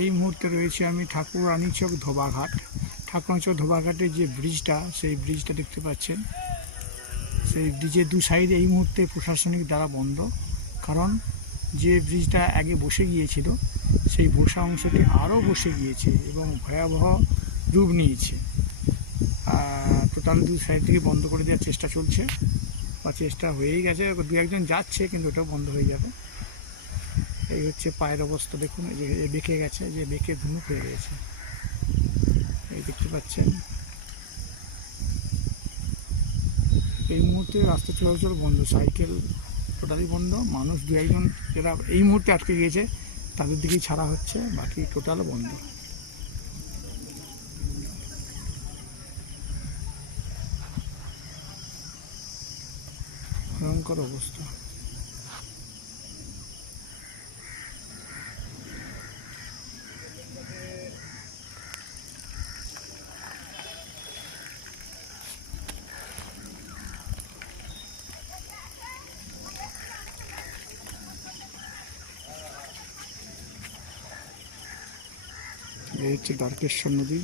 এই মুহূর্তে রয়েছে আমি ঠাকুরানী চক ধোবাঘাট। ঠাকুরানী চক ধোবাঘাটের যে ব্রিজটা, সেই ব্রিজটা দেখতে পাচ্ছেন। সেই ব্রিজের দু সাইডে এই মুহূর্তে প্রশাসনিক দ্বারা বন্ধ, কারণ যে ব্রিজটা আগে বসে গিয়েছিল সেই বসা অংশটি আরও বসে গিয়েছে এবং ভয়াবহ রূপ নিয়েছে। টোটাল দু সাইড থেকে বন্ধ করে দেওয়ার চেষ্টা চলছে, বা চেষ্টা হয়েই গেছে। দু একজন যাচ্ছে, কিন্তু ওটাও বন্ধ হয়ে যাবে। এই হচ্ছে পায়ের অবস্থা, দেখুন এই যে বেঁকে গেছে, যে বেঁকে ধুনুক হয়ে গেছে, এই দেখতে পাচ্ছেন। এই মুহূর্তে রাস্তা চলাচল বন্ধ, সাইকেল টোটালি বন্ধ। মানুষ দু একজন যারা এই মুহূর্তে আটকে গিয়েছে তাদের দিকেই ছাড়া হচ্ছে, বাকি টোটাল বন্ধ। ভয়ঙ্কর অবস্থা। এই হচ্ছে দ্বারকেশ্বর নদী।